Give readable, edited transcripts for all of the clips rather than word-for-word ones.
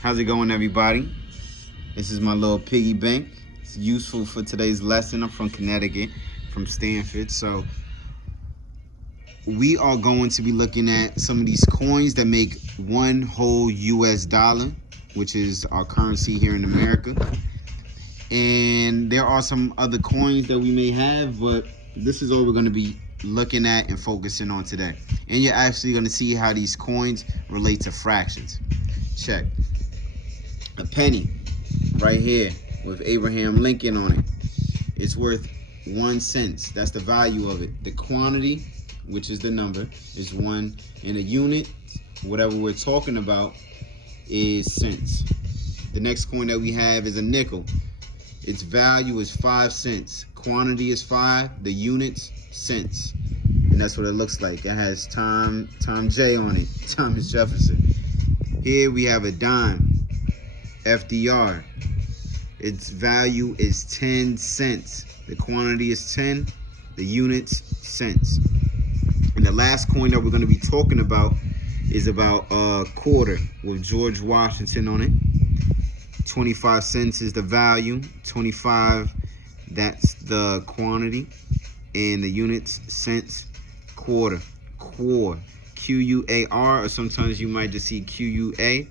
How's it going, everybody? This is my little piggy bank. It's useful for today's lesson. I'm from Connecticut, from Stanford. So we are going to be looking at some of these coins that make one whole US dollar, which is our currency here in America. And there are some other coins that we may have, but this is all we're going to be looking at and focusing on today. And you're actually going to see how these coins relate to fractions. Check. A penny right here with Abraham Lincoln on it. It's worth 1 cent. That's the value of it. The quantity, which is the number, is 1. And a unit, whatever we're talking about, is cents. The next coin that we have is a nickel. Its value is 5 cents. Quantity is 5. The units, cents. And that's what it looks like. It has Tom J on it. Thomas Jefferson. Here we have a dime. FDR. Its value is 10 cents. The quantity is 10. The units, cents. And the last coin that we're going to be talking about is about a quarter with George Washington on it. 25 cents is the value. 25, that's the quantity. And the units, cents. Quarter. Quar. Q-U-A-R, or sometimes you might just see Q-U-A.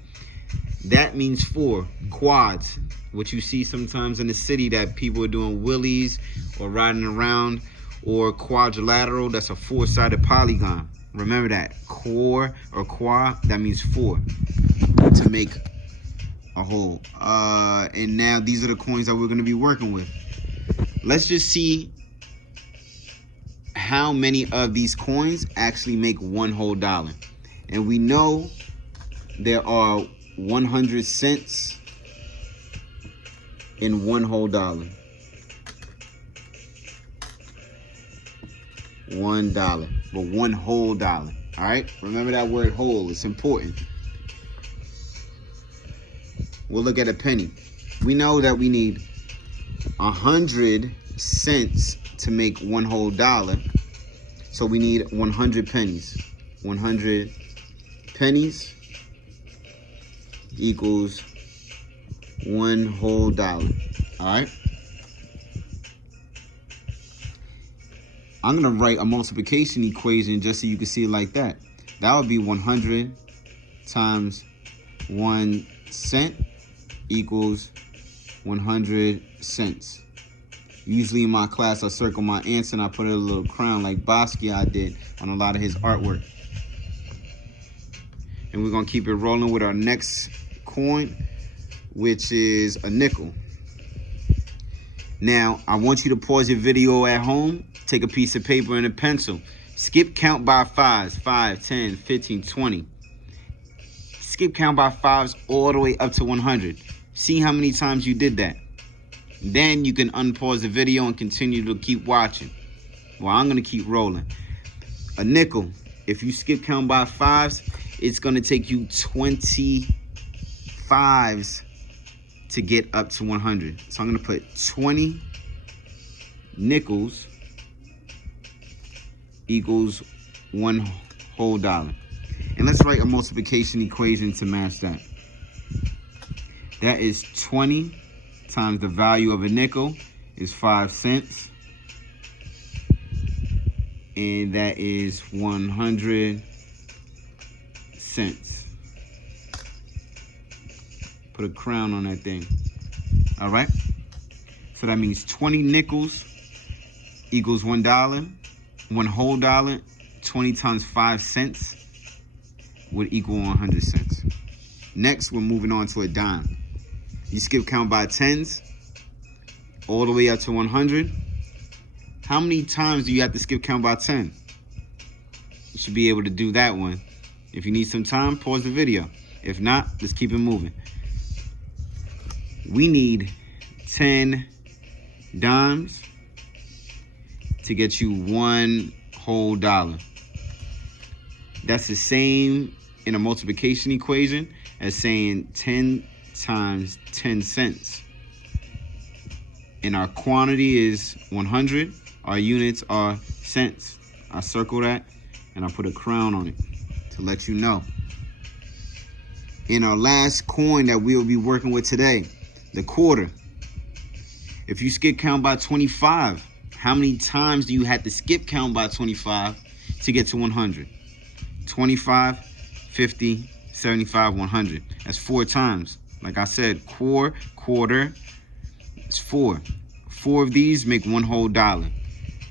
That means 4. Quads, what you see sometimes in the city that people are doing wheelies or riding around, or quadrilateral, that's a 4-sided polygon. Remember that. Quar or qua, that means 4 to make a whole. And now these are the coins that we're going to be working with. Let's just see how many of these coins actually make one whole dollar. And we know there are 100 cents in one whole dollar. $1, but one whole dollar. All right, remember that word whole, it's important. We'll look at a penny. We know that we need 100 cents to make one whole dollar, so we need 100 pennies. 100 pennies equals one whole dollar. All right, I'm gonna write a multiplication equation just so you can see it like that. That would be 100 times 1 cent equals 100 cents. Usually in my class, I circle my answer and I put a little crown like Basquiat did on a lot of his artwork. And we're gonna keep it rolling with our next coin, which is a nickel. Now, I want you to pause your video at home, take a piece of paper and a pencil. Skip count by 5s, 5, 10, 15, 20. Skip count by 5s all the way up to 100. See how many times you did that. Then you can unpause the video and continue to keep watching. Well, I'm gonna keep rolling. A nickel, if you skip count by 5s, it's gonna take you 20 5s to get up to 100. So I'm gonna put 20 nickels equals one whole dollar. And let's write a multiplication equation to match that. That is 20 times the value of a nickel is 5 cents. And that is 100 cents. Put a crown on that thing. All right. So that means 20 nickels equals $1. One whole dollar, 20 times 5 cents would equal 100 cents. Next, we're moving on to a dime. You skip count by 10s all the way up to 100. How many times do you have to skip count by 10? You should be able to do that one. If you need some time, pause the video. If not, let's keep it moving. We need 10 dimes to get you one whole dollar. That's the same in a multiplication equation as saying 10 times 10 cents. And our quantity is 100. Our units are cents. I circle that and I put a crown on it to let you know. In our last coin that we will be working with today, the quarter. If you skip count by 25, how many times do you have to skip count by 25 to get to 100? 25, 50, 75, 100. That's 4 times. Like I said, quarter is 4. 4 of these make one whole dollar.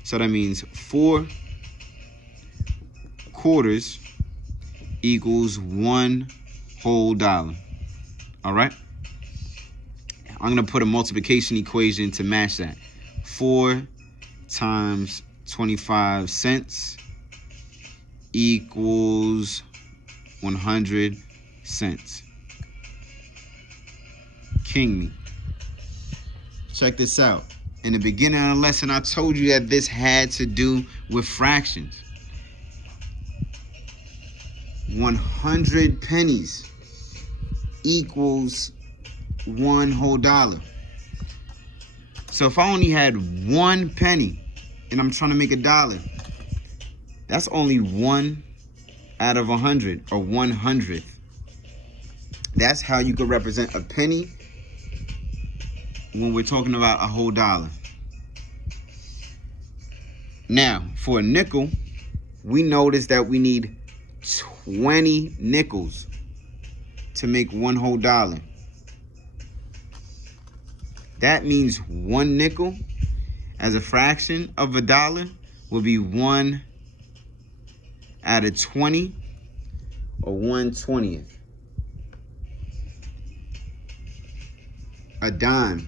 So that means 4 quarters equals one whole dollar. All right. I'm going to put a multiplication equation to match that. 4 times 25 cents equals 100 cents. King me. Check this out. In the beginning of the lesson, I told you that this had to do with fractions. 100 pennies equals one whole dollar. So if I only had 1 penny and I'm trying to make $1, that's only 1 out of 100, or 1/100th. That's how you could represent a penny when we're talking about a whole dollar. Now, for a nickel, we notice that we need 20 nickels to make one whole dollar. That means 1 nickel as a fraction of $1 will be 1 out of 20, or 1/20th. A dime.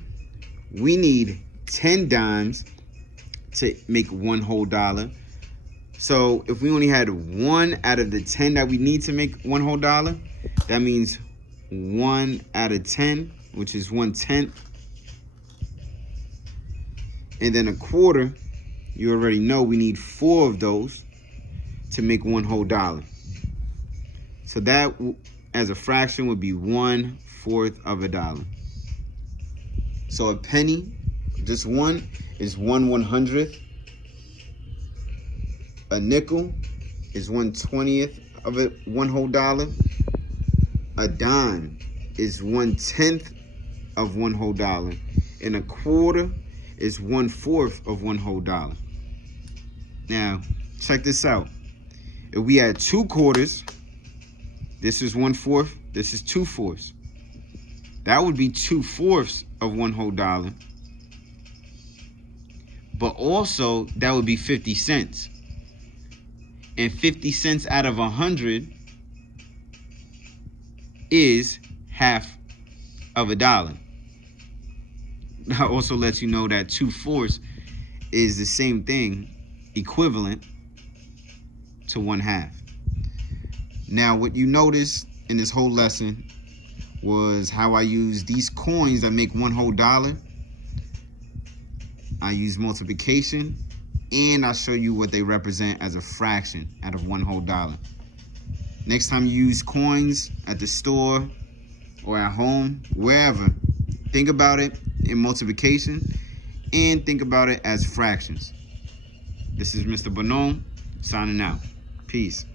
We need 10 dimes to make one whole dollar. So if we only had 1 out of the 10 that we need to make one whole dollar, that means 1 out of 10, which is 1/10. And then a quarter, you already know we need 4 of those to make one whole dollar. So that as a fraction would be 1/4 of $1. So a penny, just one, is 1/100th. A nickel is 1/20th of one whole dollar. A dime is 1/10th of one whole dollar. And a quarter is 1/4 of one whole dollar. Now, check this out. If we had 2 quarters, this is 1/4, this is 2/4. That would be 2/4 of one whole dollar. But also, that would be 50 cents. And 50 cents out of 100 is half of $1. That also lets you know that 2/4 is the same thing, equivalent to 1/2. Now, what you notice in this whole lesson was how I use these coins that make one whole dollar. I use multiplication, and I show you what they represent as a fraction out of one whole dollar. Next time you use coins at the store or at home, wherever, think about it in multiplication and think about it as fractions. This is Mr. Bonon signing out. Peace.